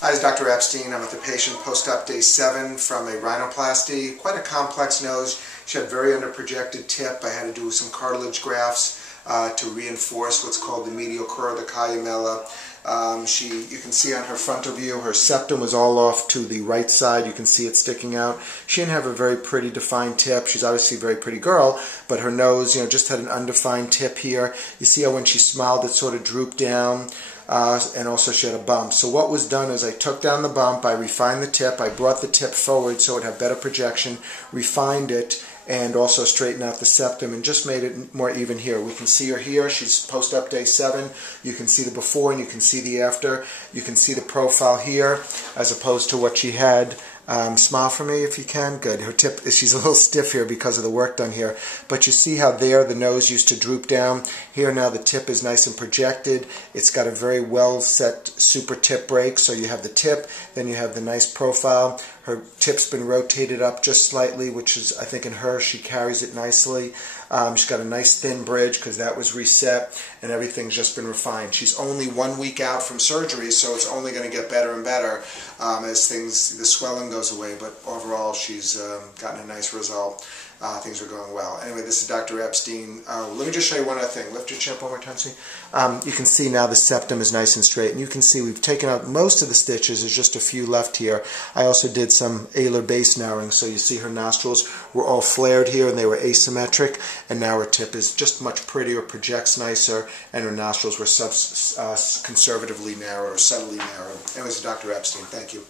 Hi, this is Dr. Epstein. I'm with the patient post-op day 7 from a rhinoplasty. Quite a complex nose. She had very underprojected tip. I had to do some cartilage grafts to reinforce what's called the medial curve of the columella. You can see on her frontal view, her septum was all off to the right side. You can see it sticking out. She didn't have a very pretty defined tip. She's obviously a very pretty girl, but her nose, just had an undefined tip here. You see how when she smiled, it sort of drooped down. And also she had a bump. So what was done is I took down the bump, I refined the tip, I brought the tip forward so it would have better projection, refined it, and also straightened out the septum and just made it more even here. We can see her here. She's post-op day 7. You can see the before and you can see the after. You can see the profile here as opposed to what she had. Smile for me if you can. Good. Her tip, she's a little stiff here because of the work done here. But you see how there the nose used to droop down. Here now the tip is nice and projected. It's got a very well set super tip break. So you have the tip, then you have the nice profile. Her tip's been rotated up just slightly, which is, I think in her, she carries it nicely. She's got a nice thin bridge because that was reset and everything's just been refined. She's only 1 week out from surgery, so it's only going to get better and better as the swelling goes away, but overall she's gotten a nice result. Things are going well. Anyway, this is Dr. Epstein. Let me just show you one other thing. Lift your chin up one more time, see? You can see now the septum is nice and straight, and you can see we've taken out most of the stitches. There's just a few left here. I also did some alar base narrowing, so you see her nostrils were all flared here, and they were asymmetric, and now her tip is just much prettier, projects nicer, and her nostrils were conservatively narrow or subtly narrow. Anyways, Dr. Epstein, thank you.